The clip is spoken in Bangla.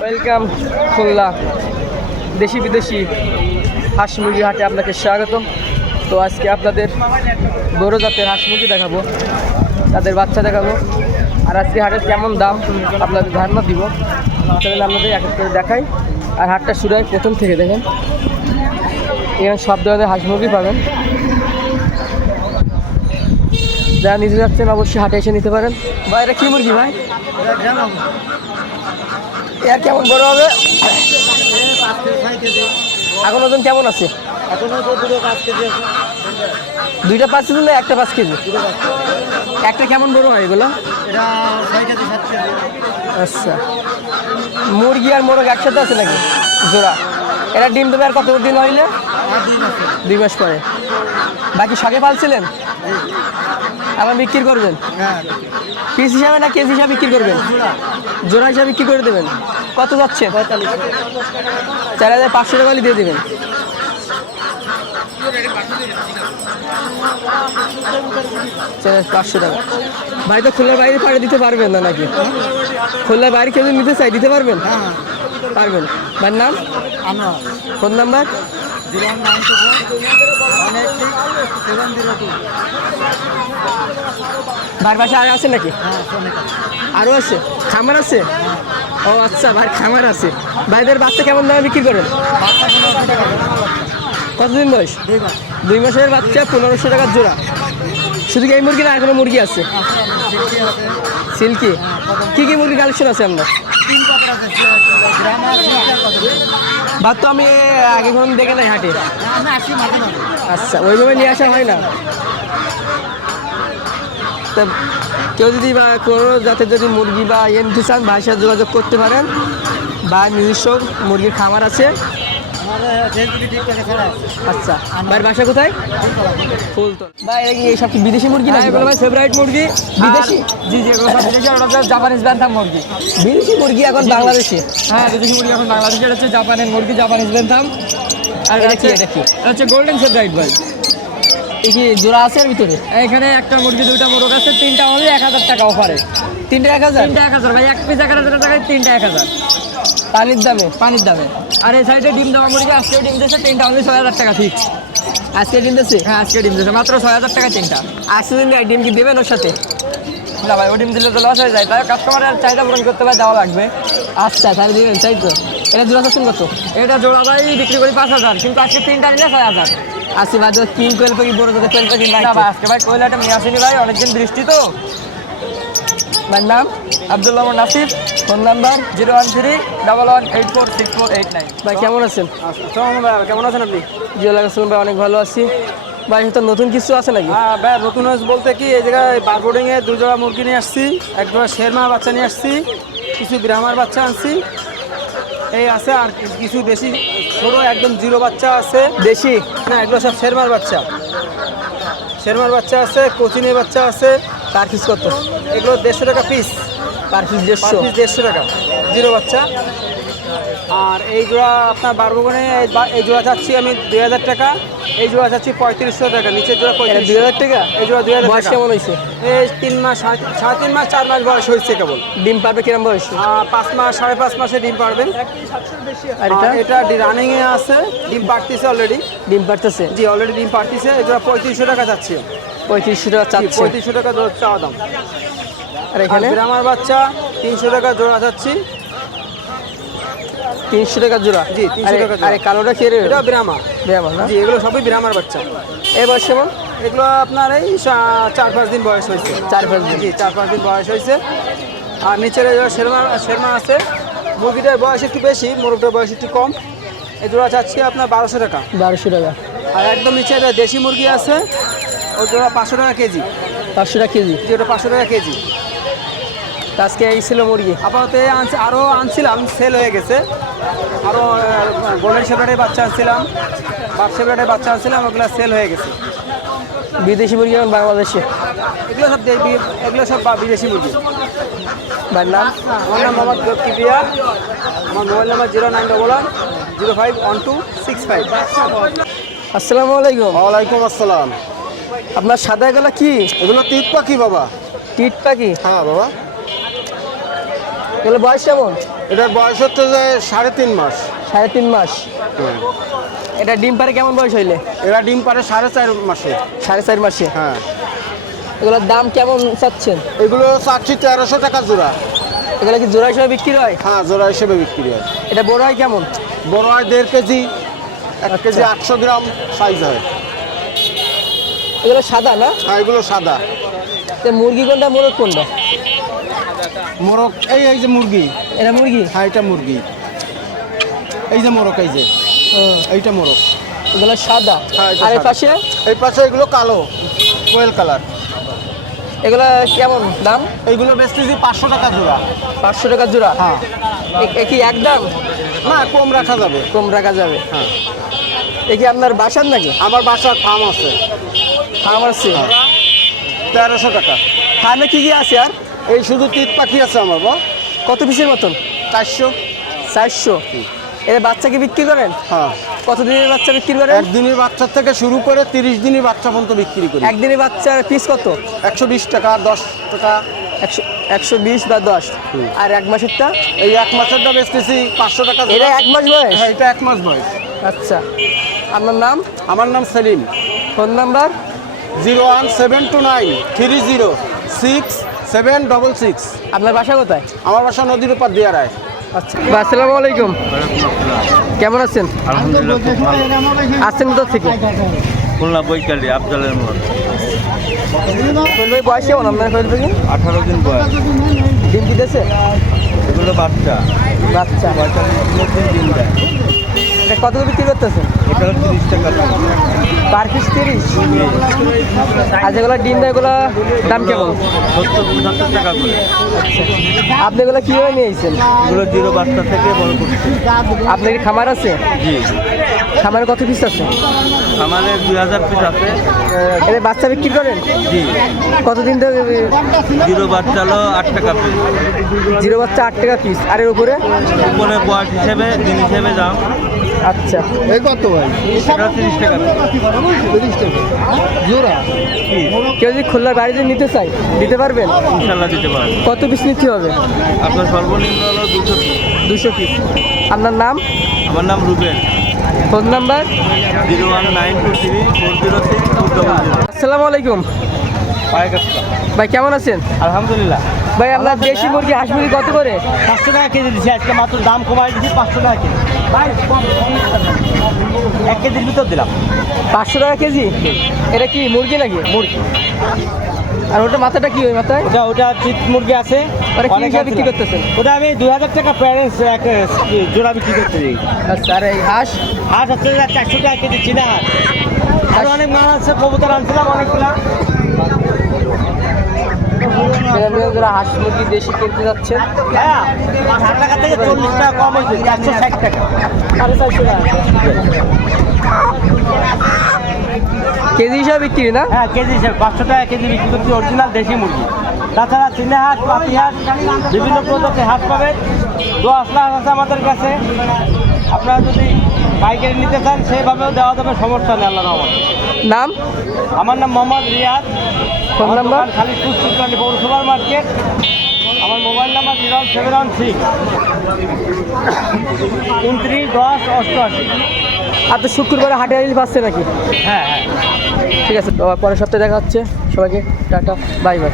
ওয়েলকাম খুলনা দেশি বিদেশি হাঁস মুরগি হাটে আপনাকে স্বাগতম। তো আজকে আপনাদের বড় জাতের হাঁস মুরগি দেখাবো, তাদের বাচ্চা দেখাবো, আর আজকে হাটের কেমন দাম আপনাদের ধারণা দিব। তাহলে আপনাদের এক এক করে দেখাই। আর হাটটা শুরু হয় প্রথম থেকে, দেখেন এখানে সব ধরনের হাঁস মুরগি পাবেন। যারা নিতে যাচ্ছেন অবশ্যই হাটে এসে নিতে পারেন। ভাই এটা কী মুরগি ভাই? এর কেমন বড় হবে? এখন ওজন কেমন আছে? দুইটা 5 কেজি না একটা 5 কেজি? একটা কেমন বড় হয় এগুলো? আচ্ছা, মুরগি আর মোরগ একসাথে আছে নাকি জোড়া? এরা ডিম দেবে আর কত দিন হইলে? 2 মাস পরে। বাকি শখে পালছিলেন, আবার বিক্রি করবেন পিস হিসাবে না কেজি হিসাবে বিক্রি করবেন? জোড়া হিসাবে বিক্রি করে দেবেন। কত যাচ্ছে? 4,500 টাকা দিয়ে দেবেন। $500 ভাই। তো খুলনার বাইরে পাঠিয়ে দিতে পারবেন না নাকি? খুলনার বাইরে কেউ নিতে চাই দিতে পারবেন? পারবেন। ভাইয়ের নাম? Phone number? ভাইয়ের বাসা আর আছে নাকি? আরও আছে? খামার আছে? ও আচ্ছা, ভাইয়ের খামার আছে। ভাইদের বাচ্চা কেমন দামে বিক্রি করেন? কতদিন বয়স? 2 মাসের বাচ্চা 1500 টাকার জোড়া। শুধু কি এই মুরগি না আর কোনো মুরগি আছে? সিল্কি? কী কী মুরগি কালেকশন আছে আপনার? ভাত তো আমি আগে কোনো দেখে নাই হাটে। আচ্ছা, ওইভাবে নিয়ে আসা হয় না। তা কেউ যদি বা কোনো জাতের যদি মুরগি বা নিতে চান ভাইয়ের সাথে যোগাযোগ করতে পারেন। বা নিজস্ব মুরগির খামার আছে। আচ্ছা, ভাইয়ের বাসা কোথায়? ফুলতল। ভাই এইসব কি বিদেশি মুরগি না? এগুলো ভাই ফেভারিট মুরগি। বিদেশি? জি জি, এগুলো সব বিদেশি। ওটা হচ্ছে জাপানিজ ব্যান্থাম মুরগি। বিদেশি মুরগি এখন বাংলাদেশে? হ্যাঁ, বিদেশি মুরগি এখন বাংলাদেশে। এটা হচ্ছে জাপানের মুরগি, জাপানিজ ব্যান্থাম। আর এটা কি? এটা হচ্ছে গোল্ডেন ফেভারিট ভাই। এই কি জোড়া আছে এর ভিতরে? এখানে একটা মুরগি, 2টা মোরগ আছে, 3টা হলে 1000 টাকা অফারে। 3টা 1000? 3টা 1000 ভাই। এক পিস 1000 টাকায় 3টা 1000 পানির দামে। পানির দামে। আর এই সাইডে ডিম দেওয়া মুরগি আজকে ডিম দিয়েছে 3টা হলে 6000 টাকা ফিক্স। আজকে ডিম দিয়েছে? হ্যাঁ, আজকে ডিম দিয়েছে মাত্র 6000 টাকা 3টা। আজকে দিন ডিম কি দেবেন ওর সাথে? না ভাই, ও ডিম দিলে তো লস হয়ে যায়, তাই কাস্টমারের চাহিদা পূরণ করতে পারে, দেওয়া লাগবে। আচ্ছা, তাহলে দিবেন, তাই তো। এটা জোড়া চাচ্ছেন কত? এটা জোড়া ভাই বিক্রি করি 5000, কিন্তু আজকে 3টা নিলে 6000। আজকে ভাই কিং কোয়েল পাখি বড় জাতের কোয়েল পাখি না ভাই? আজকে ভাই কোয়েল একটা নিয়ে আসেনি ভাই, অনেকদিন বৃষ্টি তো। ভাইয়ের নাম? আব্দুল্লাহ নাসির। Phone number? 01311846489। ভাই কেমন আছেন? কেমন আছেন আপনি? জি আলহামদুলিল্লাহ ভাই, অনেক ভালো আছি। ভাই তো নতুন কিছু আছে নাকি? হ্যাঁ ভাই, নতুন বলতে কি, এই জায়গায় বারবোর্ডিংয়ে 2 জোড়া মুরগি নিয়ে আসছি, 1 জোড়া শেরমা বাচ্চা নিয়ে আসছি, কিছু ব্রাহ্মার বাচ্চা আনছি, এই আছে। আর কিছু দেশি ছোট একদম 0 বাচ্চা আছে। দেশি না, এগুলো সব শেরমার বাচ্চা। শেরমার বাচ্চা আছে, কোচিনের বাচ্চা আছে। তার পিস কত? এগুলো 150 টাকা পিস। পার পিস 150 টাকা 0 বাচ্চা। আর এই জোড়া আপনার বারবোগনে এই জোড়া চাচ্ছি আমি 2000 টাকা। এই জোড়া চাচ্ছি 3500 টাকা। নিচের জোড়া 2000 টাকা। এই জোড়া 2000 বয়স টাকা। কেমন হয়েছে? এই 3 মাস, 3.5 মাস 4 মাস বয়স হয়েছে কেবল। ডিম পারবে কিরম বয়স? 5 মাস 5.5 মাসে ডিম পারবেন। আর এটা রানিং এ আছে, ডিম পারতেছে অলরেডি। ডিম পারতেছে? জি, অলরেডি ডিম পারতেছে। এই জোড়া 3500 টাকা যাচ্ছে। 3500 টাকা চাচ্ছে? 3500 টাকা চাওয়া দাম। আর এখানে ব্রাহ্মার বাচ্চা 300 টাকা জোড়া যাচ্ছি। 300 টাকা জোড়া? জি, 300 টাকা জোড়া। আরে কালোটা কে রে? এটা ব্রাহ্মা। ব্রাহ্মা না? জি, এগুলো সবই ব্রাহ্মার বাচ্চা। এই বয়স কেমন? এগুলো আপনার এই 4-5 দিন বয়স হয়েছে। 4-5 দিন? জি, 4-5 দিন বয়স হয়েছে। আর নিচের শেরমা আছে। মুরগিটার বয়স একটু বেশি, মোরগটার বয়স একটু কম। এই জোড়া চাচ্ছি আপনার 1200 টাকা। 1200 টাকা। আর একদম নিচে দেশি মুরগি আছে, ওই জোড়া 500 টাকা কেজি। 500 টাকা কেজি? জি, ওটা 500 টাকা কেজি। আজকে এই ছিল মুরগি। আপাতত আরও আনছিলাম, সেল হয়ে গেছে। আরও গোল্ডেন শেপার্ডের বাচ্চা আনছিলাম, বাপ শেপার্ডের বাচ্চা আনছিলাম, ওগুলো সেল হয়ে গেছে। বিদেশি মুরগি এখন বাংলাদেশে? এগুলো সব বিদেশি মুরগি। ভাইয়ের নাম? আমার নাম মোহাম্মদ কিবিয়া। আমার মোবাইল নাম্বার 0911051265। আসসালামু আলাইকুম। ওয়ালাইকুম আসসালাম। আপনার সাদা এগুলো কি? এগুলো টিট পাখি বাবা। টিট পাখি? হ্যাঁ বাবা। এগুলো বয়স কেমন? এটার বয়স হচ্ছে যে 3.5 মাস। 3.5 মাস। হুম। এটা ডিম পারে কেমন বয়স হইলে? এরা ডিম পারে 4.5 মাসে। 4.5 মাসে। হ্যাঁ। এগুলোর দাম কেমন চাচ্ছেন? এগুলো চাচ্ছি 1300 টাকা জোড়া। এগুলো কি জোড়া হিসেবে বিক্রি হয়? হ্যাঁ, জোড়া হিসেবে বিক্রি হয়। এটা বড় হয় কেমন? বড় হয় 1.5 কেজি, 1 কেজি 800 গ্রাম সাইজ হয়। এগুলো সাদা না? হ্যাঁ, এগুলো সাদা। তো মুরগি কোনটা মোরগ কোনটা? মোরগ এই যে মুরগি। এটা মুরগি? হ্যাঁ, এটা মুরগি। এই যে মোরগ, এই যে এইটা মোরগ। এগুলো সাদা। হ্যাঁ, এটা আর এই সাদা। পাশে? এই পাশে এগুলো কালো, কোয়েল কালার। এগুলো কেমন দাম? এইগুলো বেচতেছি 500 টাকা জোড়া। 500 টাকা জোড়া? হ্যাঁ। এ কি একদম? না, কম রাখা যাবে। কম রাখা যাবে। হ্যাঁ। এ কি আপনার বাসার নাকি? আমার বাসার ফার্ম আছে। আমার আছে। 1300 টাকা। ফার্মে কি কি আছে আর? এই শুধু টিট পাখি আছে আমার বা। কত পিসের মতন? 400। 400। এর বাচ্চা কি বিক্রি করেন? হ্যাঁ। কত দিনের বাচ্চা বিক্রি করেন? একদিনের বাচ্চা থেকে শুরু করে 30 দিনের বাচ্চা পর্যন্ত বিক্রি করি। একদিনের বাচ্চার পিস কত? 120 টাকা, 10 টাকা। 120 বা 10। হুম। আর 1 মাসেরটা? এই 1 মাসেরটা বেচতেছি 500 টাকা। এটা 1 মাস বয়স? হ্যাঁ, এটা 1 মাস বয়স। আচ্ছা। আপনার নাম? আমার নাম সেলিম। Phone number? 01729306766। আপনার বাসা কোথায়? আমার বাসা নদীর উপর দিয়া রায়। আচ্ছা। আসসালামু আলাইকুম। কেমন আছেন? আলহামদুলিল্লাহ, খুব ভালো। আসছেন কোথা থেকে? খুলনা বৈকালী আফজালের মোড়। কোয়েল ভাই বয়স কেমন আপনার কোয়েল পাখি? 18 দিন বয়স। ডিম দিতেছে? এগুলো বাচ্চা। বাচ্চা। নতুন ডিম দেয়। এটা কত করে বিক্রি করতেছেন? এটা 30 টাকা। Per piece 30? আর যেগুলো ডিম দেয় এগুলো দাম কেমন? 70-75 টাকা করে। আপনি এগুলো কীভাবে নিয়েছেন? এগুলো জিরো বাচ্চা থেকে বড় করছে। আপনার কি খামার আছে? জি। খামারে কত পিস আছে? আমাদের 2000 পিস আছে। এর বাচ্চা বিক্রি করেন? জি। কতদিন ধরে? জিরো বাচ্চা হলো 8 টাকা পিস। জিরো বাচ্চা 8 টাকা পিস। আর এর উপরে? উপরে বয়স হিসেবে, দিন হিসেবে দাম। আচ্ছা। এই কত ভাই? এটা 30 টাকা পিস। 30 টাকা জোড়া। কেউ যদি খুলনার বাড়িতে নিতে চাই দিতে পারবেন? ইনশাল্লাহ দিতে পারেন। কত পিস নিতে হবে? আপনার সর্বনিম্ন হলো 200 পিস। 200 পিস। আপনার নাম? আমার নাম রুবেল। Phone number? 01923406200। আসসালামু আলাইকুম। ভাই কেমন আছেন? আলহামদুলিল্লাহ। ভাই আপনার দেশি মুরগি হাঁস মুরগি কত করে? 500 টাকা কেজি দিচ্ছি আজকে, মাত্র দাম কমাই দিচ্ছি 500 টাকা কেজি। ভাই 1 কেজির ভিতর দিলাম। 500 টাকা কেজি? এটা কি মুরগি নাকি? মুরগি। আর ওটা মাথাটা কি ওই মাথায়? ওটা চিত মুরগি আছে। ওটা কি অনেক হিসাবে আছে বিক্রি না। করতেছেন? ওটা আমি 2000 টাকা প্যারেন্টস এক জোড়া বিক্রি করতে দিই। আচ্ছা। আর এই হাঁস? হাঁস হচ্ছে 400 টাকা কেজি চীনা হাঁস। আরো অনেক মাছ আছে, কবুতর আনছিলাম অনেকগুলা। যারা হাঁস মুরগি দেশি কিনতে যাচ্ছেন? হ্যাঁ, 500 টাকা থেকে 40 টাকা কম হয়েছে, 460 টাকা। 450 টাকা কেজি হিসাবে বিক্রি না? হ্যাঁ, কেজি হিসেবে 500 টাকা কেজি বিক্রি করছি অরিজিনাল দেশি মুরগি। তাছাড়া চীনা হাঁস, পাতি হাঁস, বিভিন্ন প্রজাতির হাঁস পাবেন। 10 লাখ আছে আমাদের কাছে। আপনারা যদি পাইকারি নিতে চান সেভাবেও দেওয়া যাবে, সমস্যা নেই আল্লাহর রহমতে। নাম? আমার নাম মোহাম্মদ রিয়াদ। Phone number? খালি সুপার পৌর সুপার মার্কেট। আমার মোবাইল নাম্বার 0716 29 10 88। আর তো শুক্রবারে হাটে আসলে পাচ্ছে নাকি? হ্যাঁ হ্যাঁ। ঠিক আছে, পরের সপ্তাহে দেখা হচ্ছে। সবাইকে টাটা, বাই বাই।